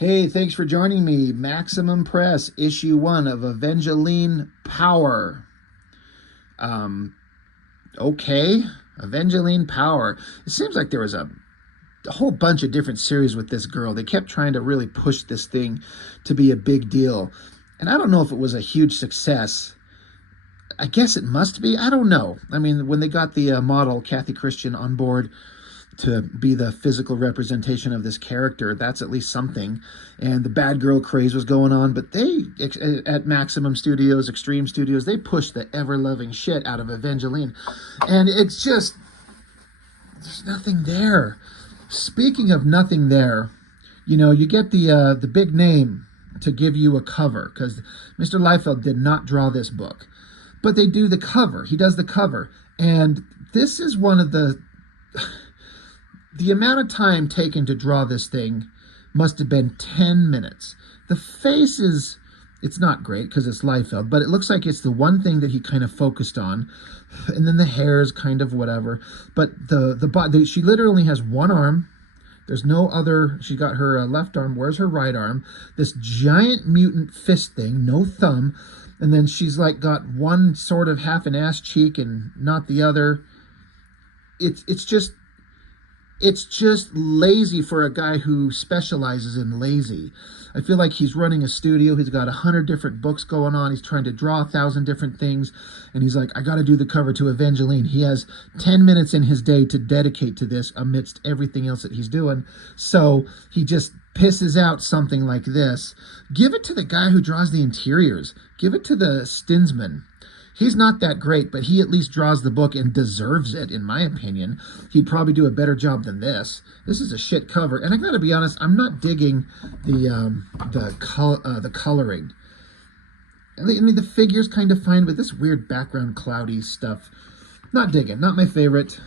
Hey, thanks for joining me. Maximum Press, issue 1 of Avengelyne Power. Um, okay. Avengelyne Power. It seems like there was a whole bunch of different series with this girl. They kept trying to really push this thing to be a big deal. And I don't know if it was a huge success. I guess it must be. I don't know. I mean, when they got the model, Kathy Christian, on board to be the physical representation of this character, that's at least something. And the bad girl craze was going on, but they, at Maximum Studios, Extreme Studios, they pushed the ever-loving shit out of Avengelyne. And it's just, there's nothing there. Speaking of nothing there, you get the big name to give you a cover, because Mr. Liefeld did not draw this book. But they do the cover. He does the cover. And this is one of the amount of time taken to draw this thing must have been 10 minutes. The face it's not great because it's Liefeld, but it looks like it's the one thing that he kind of focused on. And then the hair is kind of whatever. But the body, she literally has one arm. There's no other. She got her left arm. Where's her right arm? This giant mutant fist thing, no thumb. And then she's like got one sort of half an ass cheek and not the other. It's just lazy for a guy who specializes in lazy. I feel like he's running a studio. He's got 100 different books going on. He's trying to draw 1,000 different things. And he's like, I got to do the cover to Avengelyne. He has 10 minutes in his day to dedicate to this amidst everything else that he's doing. So he just pisses out something like this. Give it to the guy who draws the interiors. Give it to the Stinsman. He's not that great, but he at least draws the book and deserves it, in my opinion. He'd probably do a better job than this. This is a shit cover, and I gotta be honest, I'm not digging the coloring. I mean, the figure's kind of fine, but this weird background cloudy stuff, not digging. Not my favorite.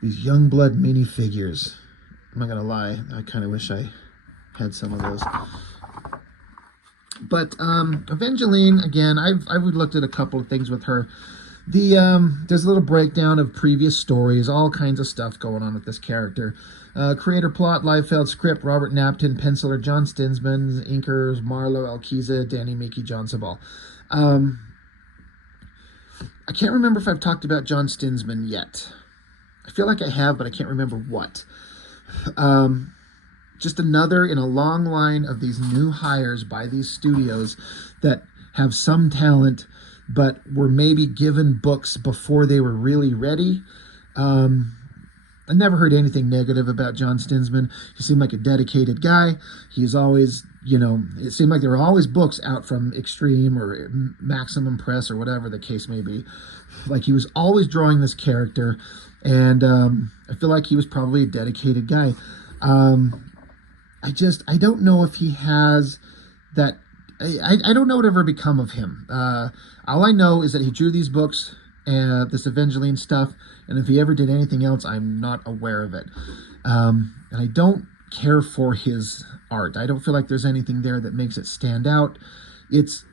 These Youngblood minifigures. I'm not gonna lie, I kind of wish I had some of those. But Avengelyne, again, I've looked at a couple of things with her. There's a little breakdown of previous stories, all kinds of stuff going on with this character. Creator plot, Liefeld, script, Robert Napton, penciler, John Stinsman, inkers, Marlo Alquiza, Danny Miki, John Sabal. I can't remember if I've talked about John Stinsman yet. I feel like I have, but I can't remember what. Just another in a long line of these new hires by these studios that have some talent, but were maybe given books before they were really ready. I never heard anything negative about John Stinsman. He seemed like a dedicated guy. He's always, it seemed like there were always books out from Extreme or Maximum Press or whatever the case may be. Like, he was always drawing this character, and I feel like he was probably a dedicated guy. I don't know if he has that. I don't know whatever become of him. All I know is that he drew these books and this Avengelyne stuff, and if he ever did anything else, I'm not aware of it. And I don't care for his art. I don't feel like there's anything there that makes it stand out. It's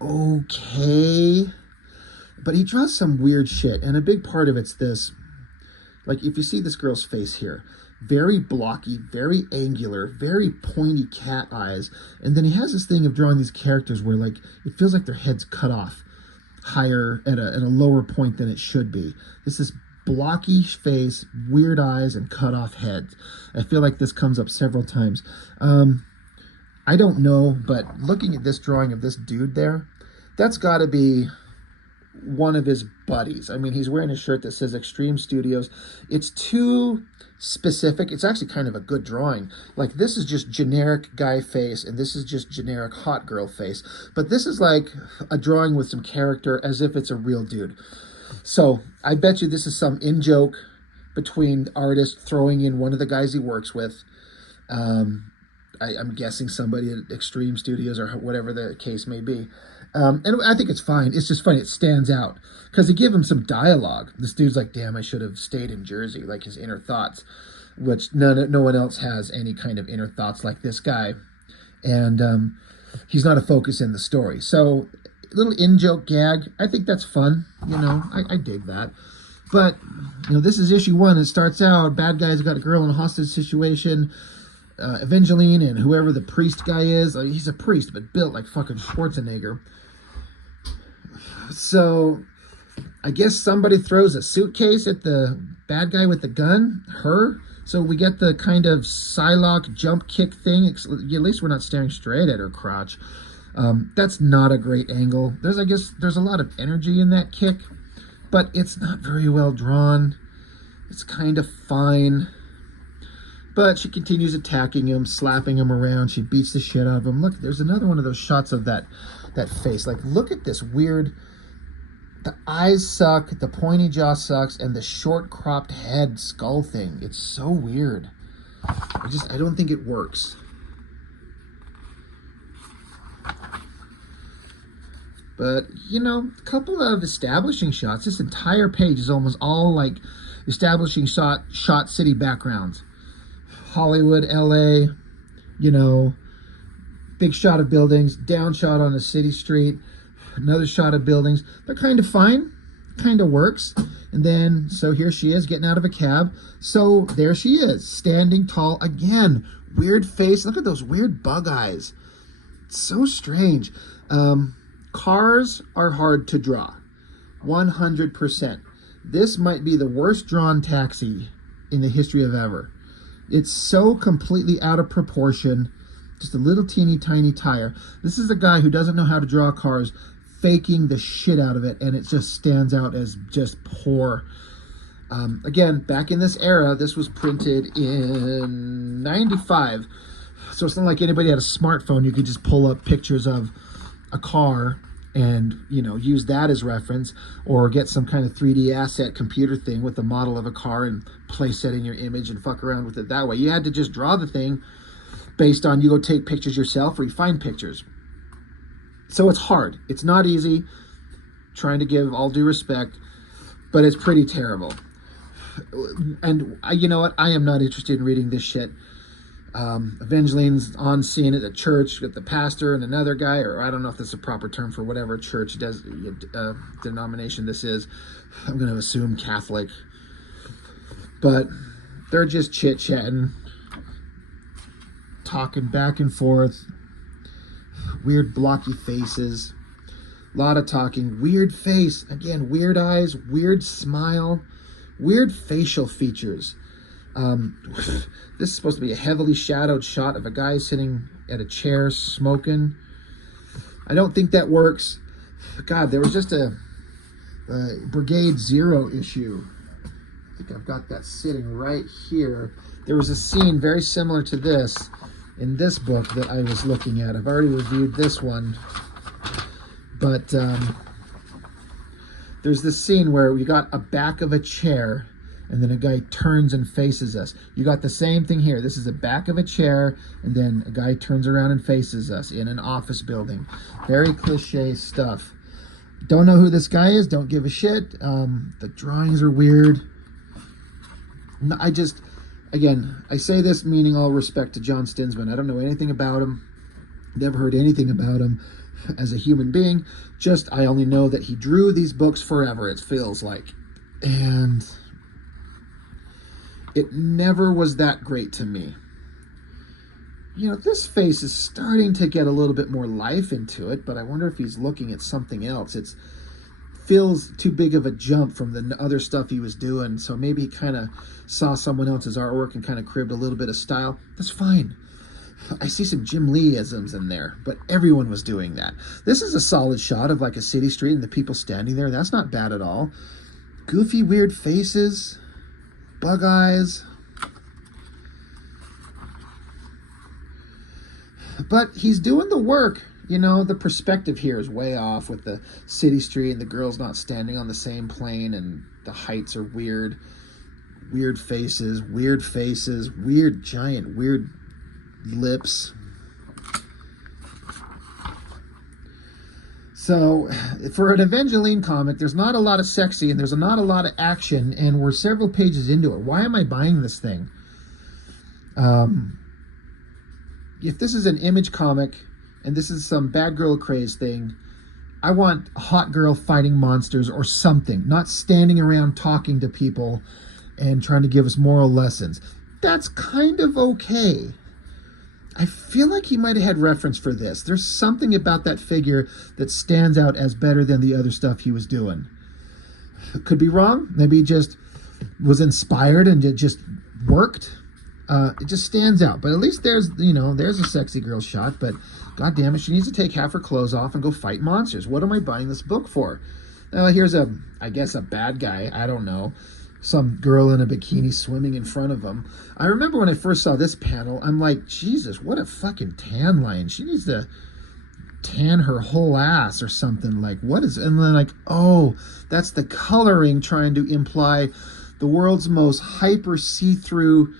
okay, but he draws some weird shit, and a big part of it's this. Like, if you see this girl's face here, very blocky, very angular, very pointy cat eyes. And then he has this thing of drawing these characters where, like, it feels like their head's cut off higher at a lower point than it should be. This blocky face, weird eyes, and cut off head. I feel like this comes up several times. I don't know, but looking at this drawing of this dude there, that's got to be one of his buddies. I mean, he's wearing a shirt that says Extreme Studios. It's too specific. It's actually kind of a good drawing. Like, this is just generic guy face, and this is just generic hot girl face. But this is like a drawing with some character as if it's a real dude. So I bet you this is some in-joke between artists throwing in one of the guys he works with. I'm guessing somebody at Extreme Studios or whatever the case may be. And I think it's fine. It's just funny. It stands out because they give him some dialogue. This dude's like, damn, I should have stayed in Jersey, like his inner thoughts, which no one else has any kind of inner thoughts like this guy. And he's not a focus in the story. So a little in-joke gag. I think that's fun. I dig that. But, this is issue 1. It starts out, bad guy's got a girl in a hostage situation. Avengelyne and whoever the priest guy is. He's a priest, but built like fucking Schwarzenegger. So I guess somebody throws a suitcase at the bad guy with the gun, her. So we get the kind of Psylocke jump kick thing. At least we're not staring straight at her crotch. That's not a great angle. I guess there's a lot of energy in that kick, but it's not very well drawn. It's kind of fine. But she continues attacking him, slapping him around. She beats the shit out of him. Look, there's another one of those shots of that face. Like, look at this weird... The eyes suck, the pointy jaw sucks, and the short cropped head skull thing. It's so weird. I don't think it works. But, you know, a couple of establishing shots. This entire page is almost all like establishing shot city backgrounds. Hollywood, LA, you know, big shot of buildings, down shot on a city street, another shot of buildings. They're kind of fine, kind of works. And then, so here she is getting out of a cab. So there she is, standing tall again. Weird face. Look at those weird bug eyes. It's so strange. Cars are hard to draw. 100%. This might be the worst drawn taxi in the history of ever. It's so completely out of proportion. Just a little teeny tiny tire. This is a guy who doesn't know how to draw cars, faking the shit out of it, and it just stands out as just poor. Again, back in this era, this was printed in 95. So it's not like anybody had a smartphone. You could just pull up pictures of a car and, you know, use that as reference, or get some kind of 3D asset computer thing with the model of a car and place it in your image and fuck around with it that way. You had to just draw the thing based on, you go take pictures yourself or you find pictures. So it's hard. It's not easy, trying to give all due respect, but it's pretty terrible. And you know what? I am not interested in reading this shit. Evangelyne's on scene at a church with the pastor and another guy, or I don't know if that's a proper term for whatever church denomination this is. I'm going to assume Catholic. But they're just chit-chatting, talking back and forth. Weird blocky faces. A lot of talking. Weird face. Again, weird eyes, weird smile, weird facial features. This is supposed to be a heavily shadowed shot of a guy sitting at a chair smoking. I don't think that works. God, there was just a Brigade Zero issue. I think I've got that sitting right here. There was a scene very similar to this in this book that I was looking at. I've already reviewed this one. But there's this scene where we got a back of a chair, and then a guy turns and faces us. You got the same thing here. This is the back of a chair, and then a guy turns around and faces us in an office building. Very cliche stuff. Don't know who this guy is. Don't give a shit. The drawings are weird. Again, I say this meaning all respect to John Stinsman. I don't know anything about him. Never heard anything about him as a human being. Just, I only know that he drew these books forever, it feels like. And it never was that great to me. You know, this face is starting to get a little bit more life into it, but I wonder if he's looking at something else. It feels too big of a jump from the other stuff he was doing, so maybe he kind of saw someone else's artwork and kind of cribbed a little bit of style. That's fine. I see some Jim Lee-isms in there, but everyone was doing that. This is a solid shot of like a city street and the people standing there. That's not bad at all. Goofy, weird faces. Bug eyes. But he's doing the work. You know, the perspective here is way off with the city street and the girl's not standing on the same plane, and the heights are weird. Weird faces, weird giant, weird lips. So, for an Avengelyne comic, there's not a lot of sexy and there's not a lot of action, and we're several pages into it. Why am I buying this thing? If this is an Image comic and this is some bad girl craze thing, I want a hot girl fighting monsters or something, not standing around talking to people and trying to give us moral lessons. That's kind of okay. I feel like he might have had reference for this. There's something about that figure that stands out as better than the other stuff he was doing. Could be wrong. Maybe he just was inspired and it just worked. It just stands out. But at least there's a sexy girl shot. But God damn it, she needs to take half her clothes off and go fight monsters. What am I buying this book for? Here's I guess a bad guy. I don't know. Some girl in a bikini swimming in front of him. I remember when I first saw this panel, I'm like, Jesus, what a fucking tan line. She needs to tan her whole ass or something. Like, what is it? And then like, oh, that's the coloring trying to imply the world's most hyper see-through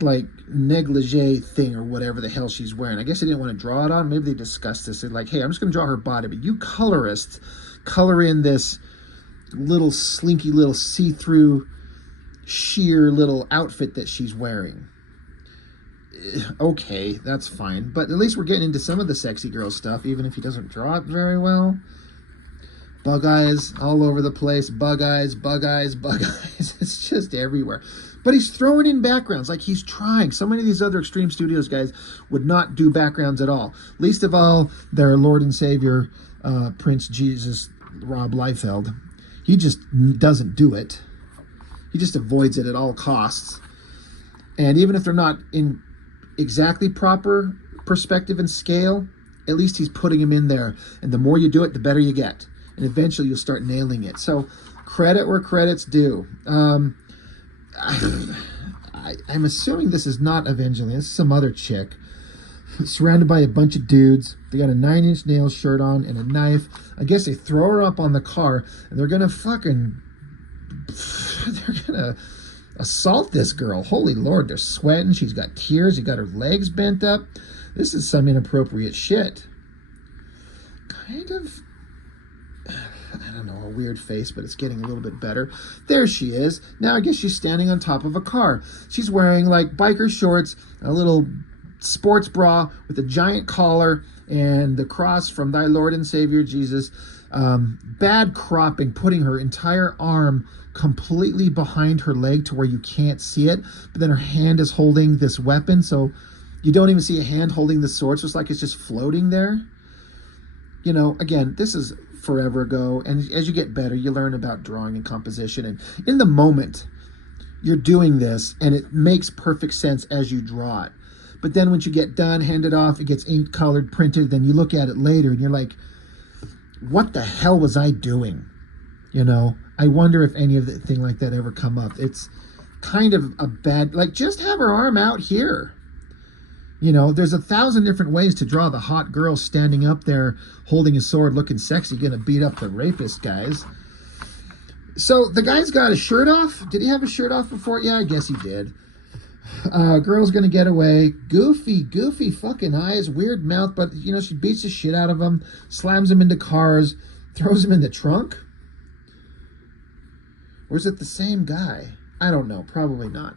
like negligee thing or whatever the hell she's wearing. I guess they didn't want to draw it on. Maybe they discussed this. They're like, hey, I'm just going to draw her body, but you colorists color in this little slinky little see-through sheer little outfit that she's wearing. Okay, that's fine, but at least we're getting into some of the sexy girl stuff, even if he doesn't draw it very well. Bug eyes all over the place. Bug eyes, bug eyes, bug eyes. It's just everywhere. But he's throwing in backgrounds like he's trying. So many of these other Extreme Studios guys would not do backgrounds at all. Least of all, their Lord and Savior, Prince Jesus, Rob Liefeld. He just doesn't do it. He just avoids it at all costs. And even if they're not in exactly proper perspective and scale, at least he's putting them in there. And the more you do it, the better you get. And eventually you'll start nailing it. So credit where credit's due. I'm assuming this is not Avengelyne. This is some other chick. Surrounded by a bunch of dudes. They got a 9-inch nail shirt on and a knife. I guess they throw her up on the car and they're gonna assault this girl. Holy Lord, they're sweating. She's got tears. You got her legs bent up. This is some inappropriate shit. Kind of, I don't know, a weird face, but it's getting a little bit better. There she is. Now I guess she's standing on top of a car. She's wearing like biker shorts, a little sports bra with a giant collar and the cross from thy Lord and Savior Jesus. Bad cropping, putting her entire arm completely behind her leg to where you can't see it, but then her hand is holding this weapon, so you don't even see a hand holding the sword. So it's like it's just floating there. You know, again, this is forever ago, and as you get better, you learn about drawing and composition, and in the moment you're doing this and it makes perfect sense as you draw it. But then once you get done, hand it off, it gets ink colored, printed, then you look at it later and you're like, what the hell was I doing? You know, I wonder if any of the thing like that ever come up. It's kind of a bad, like, just have her arm out here. You know, there's 1,000 different ways to draw the hot girl standing up there holding a sword looking sexy, gonna beat up the rapist guys. So the guy's got his shirt off. Did he have his shirt off before? Yeah, I guess he did. Girl's gonna get away. Goofy fucking eyes, weird mouth, but you know, she beats the shit out of him, slams him into cars, throws him in the trunk. Or is it the same guy? I don't know, probably not.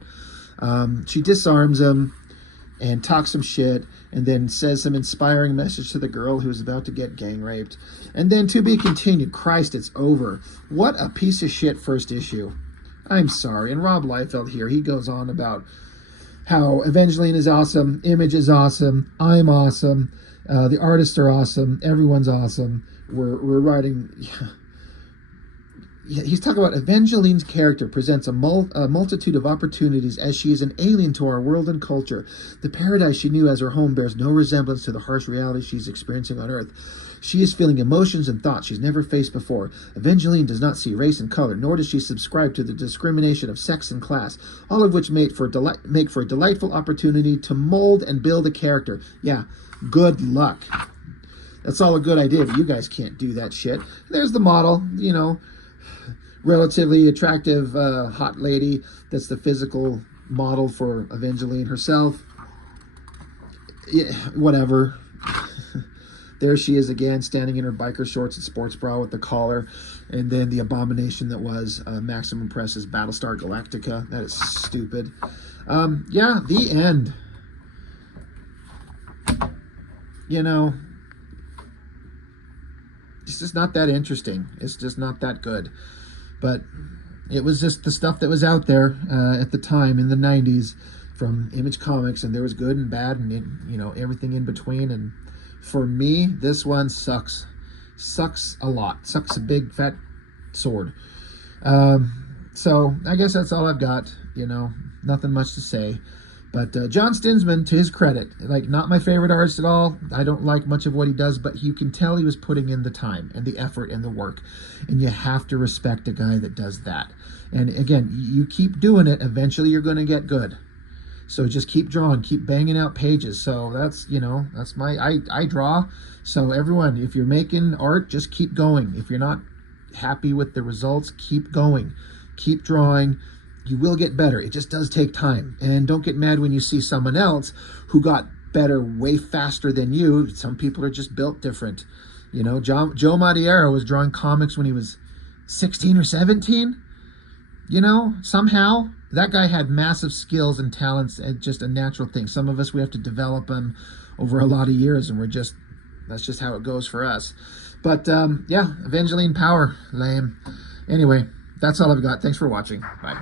She disarms him and talks some shit and then says some inspiring message to the girl who's about to get gang raped. And then to be continued. Christ, it's over. What a piece of shit first issue. I'm sorry. And Rob Liefeld here, he goes on about how Avengelyne is awesome, Image is awesome, I'm awesome, the artists are awesome, everyone's awesome. We're writing... He's talking about Evangelyne's character presents a multitude of opportunities as she is an alien to our world and culture. The paradise she knew as her home bears no resemblance to the harsh reality she's experiencing on Earth. She is feeling emotions and thoughts she's never faced before. Evangelyne does not see race and color, nor does she subscribe to the discrimination of sex and class, all of which make for a delightful opportunity to mold and build a character. Yeah, good luck. That's all a good idea, but you guys can't do that shit. There's the model, you know, relatively attractive hot lady that's the physical model for Avengelyne herself. Yeah, whatever. There she is again, standing in her biker shorts and sports bra with the collar, and then the abomination that was Maximum Press's Battlestar Galactica. That is stupid. Yeah, the end. You know, it's just not that interesting. It's just not that good. But it was just the stuff that was out there at the time in the 90s. from Image Comics, and there was good and bad and, you know, everything in between. And for me, this one sucks a lot, sucks a big fat sword. So I guess that's all I've got, you know, nothing much to say. But John Stinsman, to his credit, like, not my favorite artist at all. I don't like much of what he does, but you can tell he was putting in the time and the effort and the work. And you have to respect a guy that does that. And again, you keep doing it, eventually you're going to get good. So just keep drawing, keep banging out pages. So that's, you know, that's I draw. So everyone, if you're making art, just keep going. If you're not happy with the results, keep going. Keep drawing. You will get better. It just does take time. And don't get mad when you see someone else who got better way faster than you. Some people are just built different. You know, Joe Madureira was drawing comics when he was 16 or 17. You know, somehow that guy had massive skills and talents, and just a natural thing. Some of us, we have to develop them over a lot of years, and that's just how it goes for us. But yeah, Avengelyne power, lame. Anyway, that's all I've got. Thanks for watching. Bye.